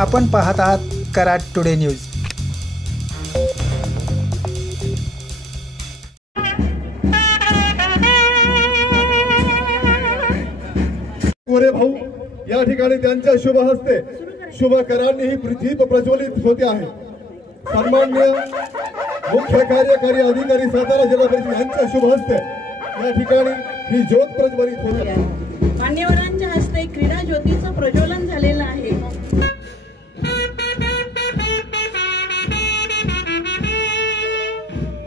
आपण पाहत आहात कराड टुडे न्यूज। गोरे भाऊ या ठिकाणी त्यांच्या शुभ हस्ते शुभ करांनी ही पृथ्वी प्रज्वलित होते आहे। सन्माननीय मुख्य कार्यकारी अधिकारी सातारा जिल्हा परिषद यांच्या शुभ हस्ते या ठिकाणी ही ज्योत प्रज्वलित होते आहे। मान्यवरांच्या हस्ते क्रीडा ज्योतीचं प्रज्वलन झालेलं आहे।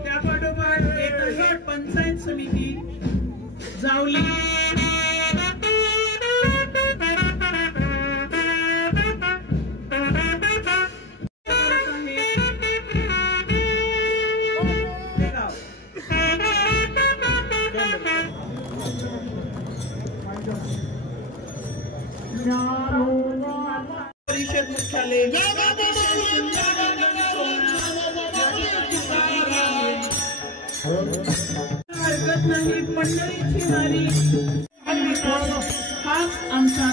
त्यापाठोपाठ एकही पंचायत समिती जावली परिषद मुख्यालय हरकत नाही मंडळीची वारी हाच आमचा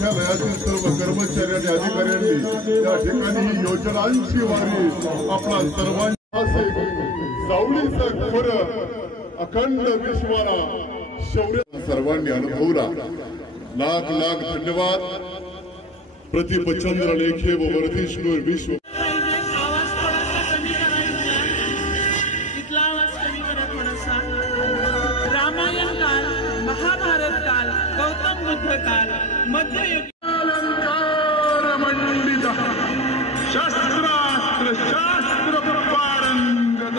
या वयातील सर्व कर्मचारी आणि अधिकाऱ्यांनी या ठिकाणी ही योजनांची वारी आपला सर्वांचा जावळीचा खोर अखंड विश्वाला शौर्य सर्वांनी अनुभवला। लाख लाख धन्यवाद। प्रतिपचंद्र लेखे व वर्धिष्णू विश्व आवाज थोडासा कमी करायचा, तिथला आवाज कमी करा थोडासा। रामायण काल, महाभारत काल, गौतम बुद्ध काल, मध्ययुग अलंकार मंडित शस्त्रास्त्र शास्त्र पारंगत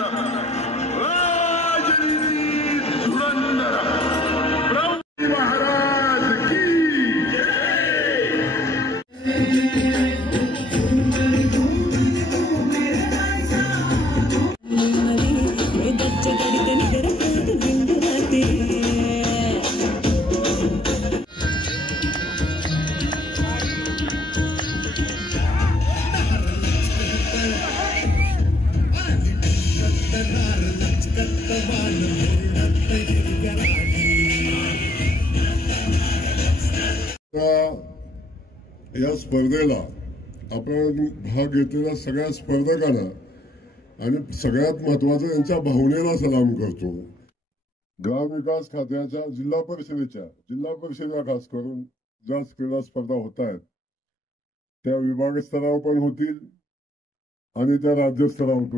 राजनीती धुरंधर प्रभू महाराज की या स्पर्धेला आपण भाग घेतलेल्या सगळ्या स्पर्धकांना आणि सगळ्यात महत्वाचं त्यांच्या भावनेला सलाम करतो। ग्रामविकास खात्याच्या जिल्हा परिषदेला खास करून ज्या क्रीडा स्पर्धा होत आहेत त्या विभाग स्तरावर पण होतील आणि त्या राज्य स्तरावर पण